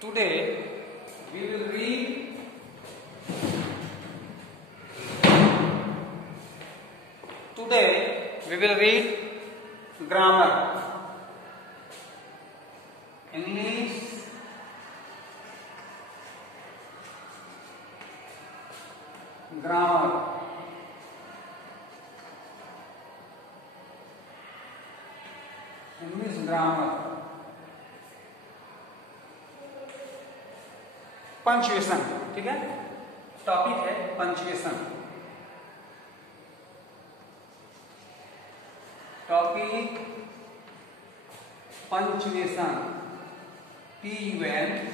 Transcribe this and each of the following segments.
Today we will read grammar. English, grammar. English grammar. Punctuation, ठीक है, topic है punctuation. Topic punctuation. PUNCTUATION,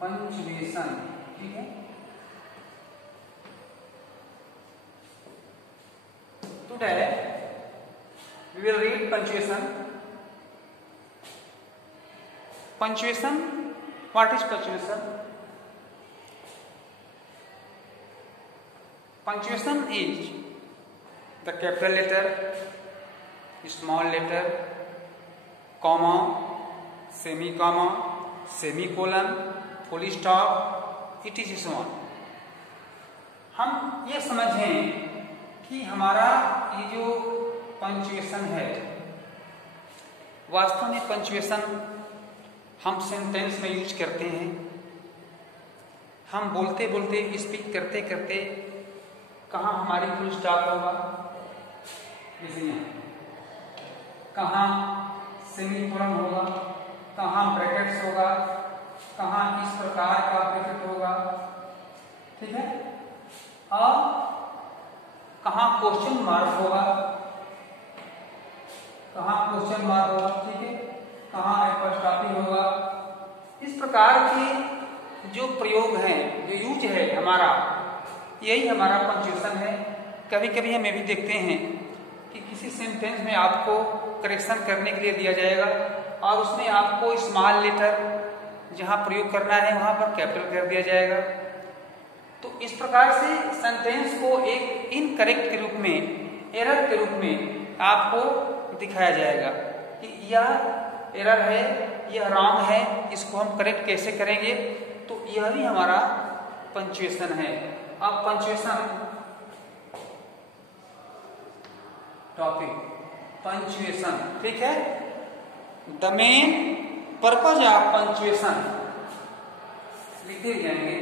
punctuation, ठीक है. Today we will read punctuation. Punctuation. What is punctuation? Punctuation is the capital letter, small letter, comma, semi-comma, semicolon, full stop, etc. so on. हम ये समझें कि हमारा ये जो पंचुएशन है, वास्तव में पंचुएशन हम सेंटेंस में यूज करते हैं. हम बोलते बोलते, स्पीक करते करते कहाँ हमारी फुल स्टॉप होगा, कहाँ सेमीकोलन होगा, कहाँ ब्रैकेट्स होगा, कहाँ इस प्रकार का ब्रैकेट होगा, ठीक है, और कहाँ क्वेश्चन मार्क होगा, कहाँ क्वेश्चन मार्क होगा, ठीक है, कहाँ एपोस्ट्रोफी होगा. इस प्रकार के जो प्रयोग हैं, जो यूज है हमारा, यही हमारा पंक्चुएशन है. कभी कभी हम ये भी देखते हैं कि किसी सेंटेंस में आपको करेक्शन करने के लिए दिया जाएगा और उसमें आपको स्मॉल लेटर जहां प्रयोग करना है वहां पर कैपिटल कर दिया जाएगा. तो इस प्रकार से सेंटेंस को एक इनकरेक्ट के रूप में, एरर के रूप में आपको दिखाया जाएगा कि यह एरर है, यह रॉन्ग है, इसको हम करेक्ट कैसे करेंगे. तो यह भी हमारा पंक्चुएशन है. अब पंक्चुएशन टॉपिक पंक्चुएशन, ठीक है. The main purpose of punctuation लिखते जाएंगे.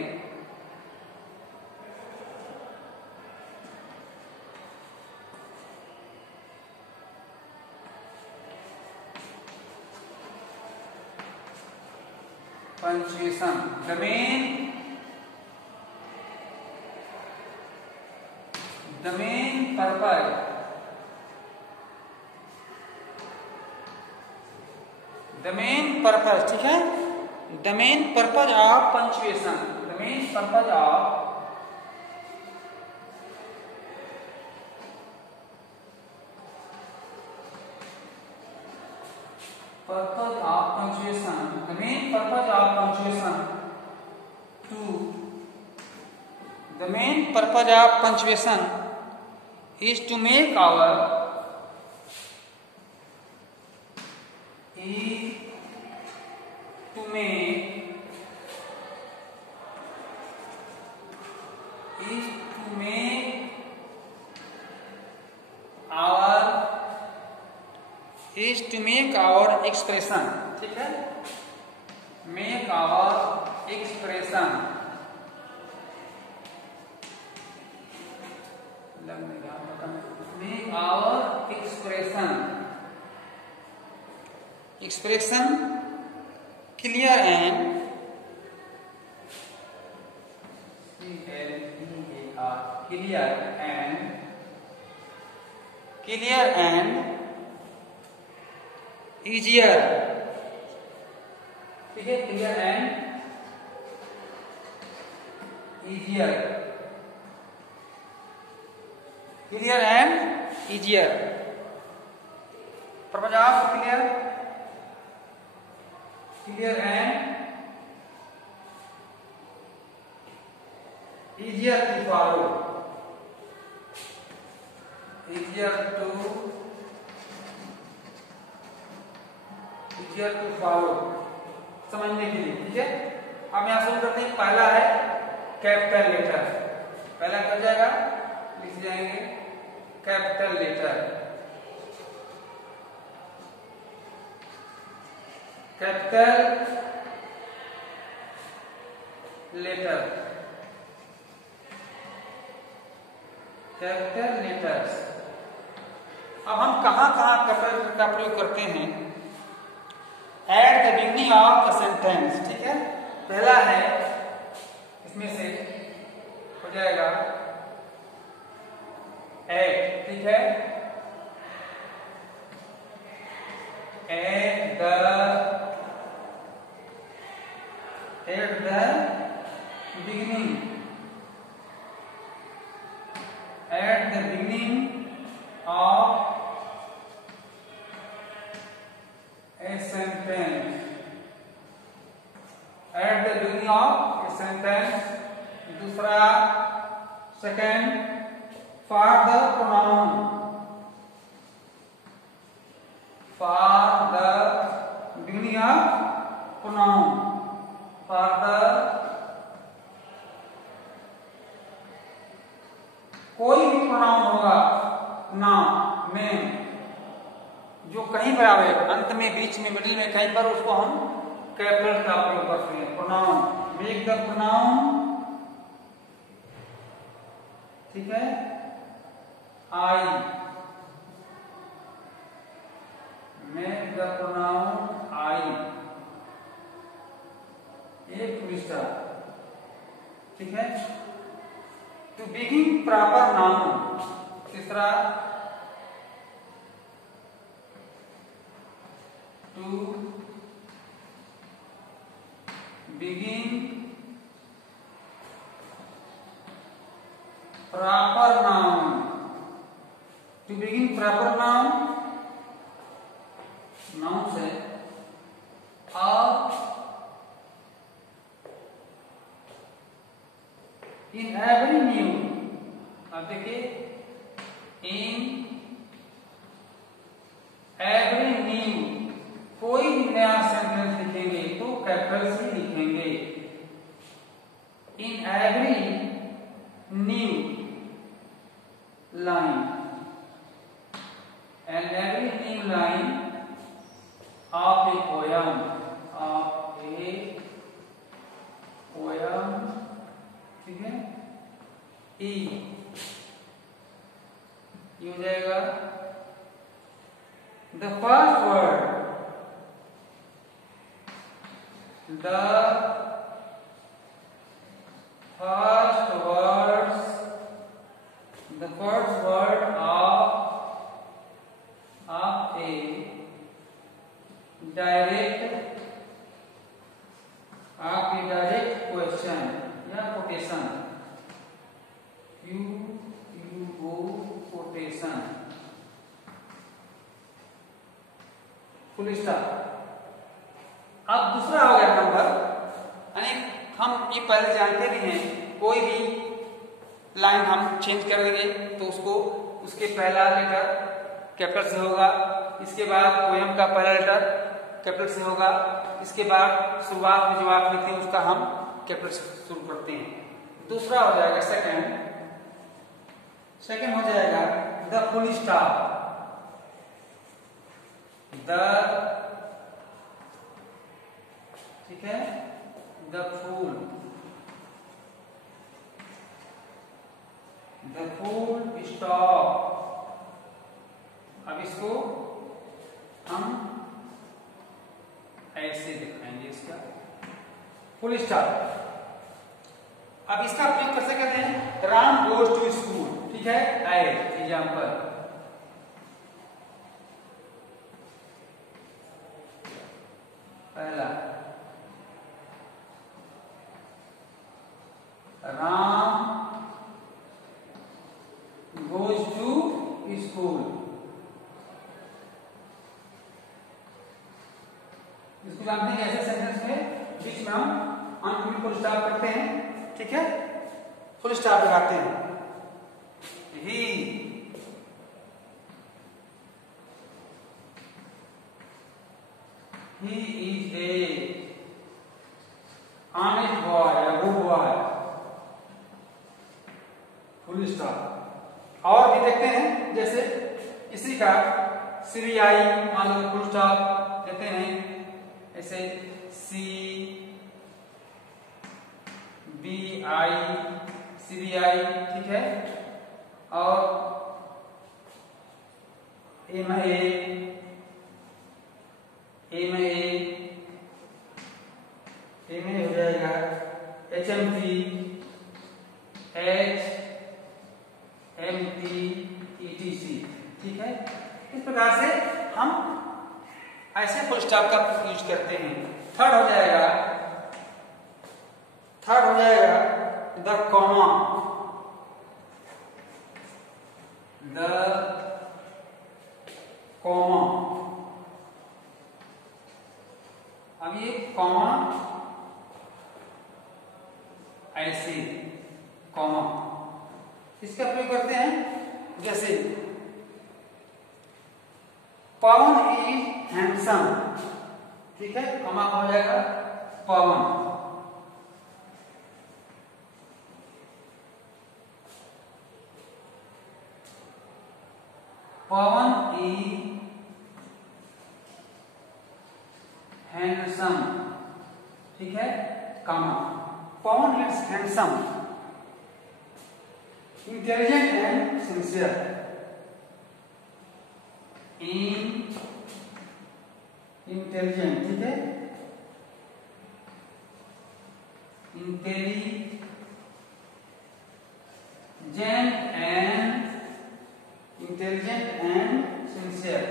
Punctuation. The main purpose. The main purpose, ठीक है. The main purpose of punctuation. The main purpose of punctuation. The main purpose of punctuation is to make our expression, ठीक है. Make our expression. Make our expression clear and easier, ठीक है. clear and easier. Clear and easier. Purpose of clear and easier to follow. easier to follow, समझने के लिए। ठीक है, अब यहां शुरू करते हैं। पहला है कैपिटल लेटर। पहला क्या हो जाएगा, लिख जाएंगे capital letter. Capital letter, capital letters. अब हम कहां कहां कैपिटल का प्रयोग करते हैं? At the beginning of the sentence. ठीक है, पहला है इसमें से हो जाएगा एट। ठीक है, at the beginning, at the beginning of a sentence, at the beginning of a sentence। दूसरा second, for the pronoun, for the beginning of pronoun, for the कोई भी प्रोनाउन होगा नाउन में जो कहीं पर आवे, अंत में, बीच में, मिडिल में, कहीं पर, उसको हम कैपिटल का प्रयोग करते हैं। Pronoun, make the pronoun. ठीक है, I, make the pronoun I, एक फुल स्टॉप। ठीक है, टू बिगिन प्रॉपर नाउन। तीसरा, to begin proper noun, to begin proper noun, noun से और इन एवरी न्यू। अब देखिए, इन एवरी न्यू, कोई भी नया सेंटेंस लिखेंगे तो कैपिटल से लिखेंगे। In every new line, and every new line of a poem, of a poem. ठीक है, ई हो जाएगा the first word, the first words, the first word of a direct, of a direct question या quotation, यू quotation, full stop. अब दूसरा हो गया नंबर, यानी हम ये पहले जानते भी हैं, कोई भी लाइन हम चेंज कर देंगे तो उसको, उसके पहला लेटर कैपिटल से होगा, इसके बाद पोयम का पहला लेटर कैपिटल से होगा, इसके बाद शुरुआत में जो आप लिखते हैं उसका हम कैपिटल से शुरू करते हैं। दूसरा हो जाएगा सेकंड, सेकंड हो जाएगा द फुल स्टॉप, द, ठीक है, द फुल स्टॉप। अब इसको हम ऐसे दिखाएंगे, इसका फुल स्टॉप। अब इसका प्रयोग कैसे करते हैं? Ram goes to school. ठीक है, आए एग्जाम्पल, पहला राम गोज टू स्कूल। इसको जानते हैं ऐसे सेंटेंस में बीच में हम अनफुल फुल स्टॉप करते हैं। ठीक है, फुल स्टॉप लगाते हैं। ही he is a honest boy या good boy, फुल स्टॉप। और भी देखते हैं, जैसे इसी का CBI मान लो फुल स्टॉप देते हैं, ऐसे CBI, ठीक है। और MA हो जाएगा, HMT, ETC, ठीक है। इस प्रकार से हम ऐसे फुल स्टॉप का यूज करते हैं। थर्ड हो जाएगा द कॉमा। अब ये कॉमा ऐसे कॉमा इसका प्रयोग करते हैं, जैसे पवन इज हैंडसम, ठीक है। कॉमा हो जाएगा पवन। पवन इज हैंडसम, ठीक है। Comma Pawan is handsome, intelligent and sincere, intelligent, ठीक है। इंटेलिजेंट एंड सिंसियर,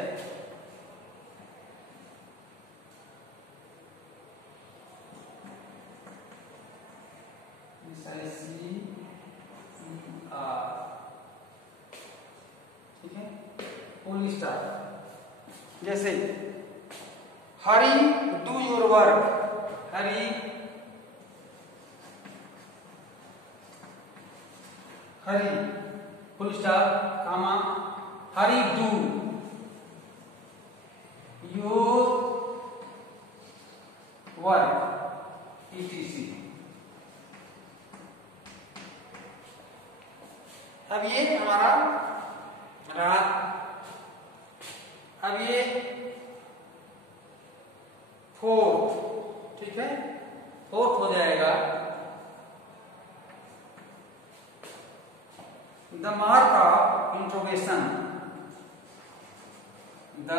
ठीक है। Full stop. जैसे Hari do your work, Hari full stop comma Hari do your work, ETC। अब ये हमारा रहा। अब ये फोर्थ, ठीक है। फोर्थ हो जाएगा the mark of interrogation, the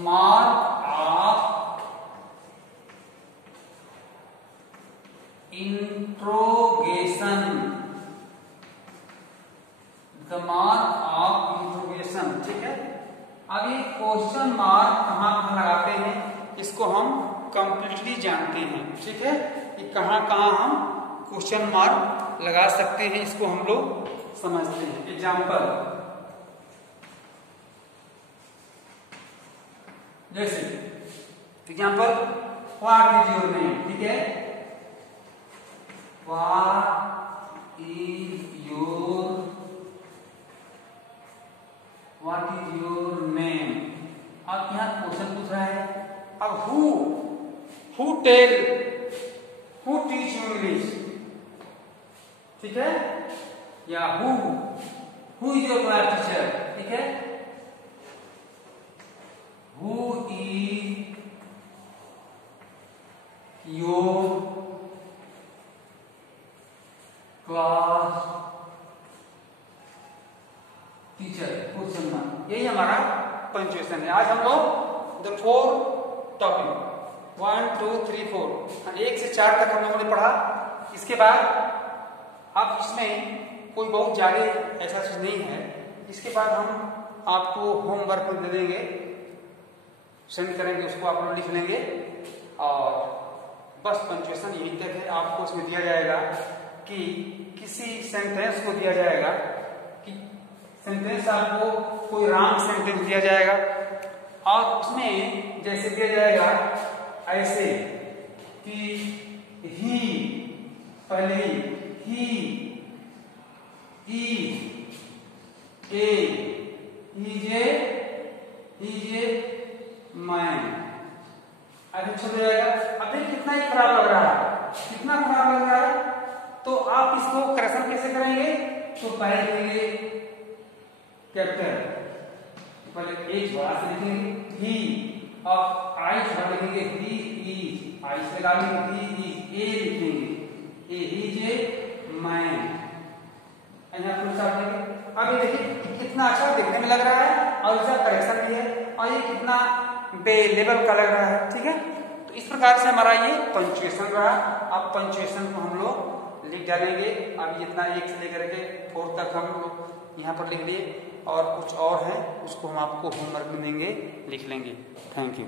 mark of interrogation, the mark of interrogation, ठीक है। अब ये क्वेश्चन मार्क कहाँ लगाते हैं, इसको हम कंप्लीटली जानते हैं, ठीक है। कि कहाँ हम क्वेश्चन मार्क लगा सकते हैं, इसको हम लोग समझते हैं। एग्जाम्पल, जैसे example what is your name, ठीक है। What is your name. अब यहाँ क्वेश्चन पूछ रहा है। अब हु टीच यू इंग्लिश, ठीक है। या who is your class teacher, ठीक है। Who is your class teacher, question mark. यही हमारा पंक्चुएशन है। आज हम लोग द 4 टॉपिक 1 2 3 4 1 से 4 तक हम लोगों ने पढ़ा। इसके बाद अब इसमें कोई बहुत ज्यादा ऐसा चीज नहीं है। इसके बाद हम आपको होमवर्क दे देंगे, सेंड करेंगे, उसको आप लोग लिख लेंगे और बस पंक्चुएशन यहीं तक है। आपको इसमें दिया जाएगा कि किसी सेंटेंस को दिया जाएगा कि सेंटेंस आपको कोई रॉन्ग सेंटेंस दिया जाएगा और उसमें जैसे दिया जाएगा ऐसे कि ही पहले ही इज ए अभी छूट जाएगा। अभी कितना ही खराब लग रहा है, कितना खराब लग रहा है। तो आप इसको करेक्शन कैसे करेंगे? तो पहले लिखेंगे कैपिटल, पहले एच बड़ा से लिखेंगे ही, और आई छोटा लिखेंगे ही इज, आई से लगाएंगे ही इज, ए लिखेंगे ए इज मैं, यहाँ फुल स्टॉप देंगे। अभी देखिए कितना अच्छा देखने में लग रहा है और इसका करेक्शन भी है और ये कितना बेलेवल का लग रहा है। ठीक है, तो इस प्रकार से हमारा ये पंक्चुएशन रहा। अब पंक्चुएशन को हम लोग लिख डालेंगे। अभी जितना 1 से लेकर के 4 तक हम लोग यहाँ पर लिख लिए, और कुछ और है उसको हम आपको होमवर्क में देंगे, लिख लेंगे। Thank you.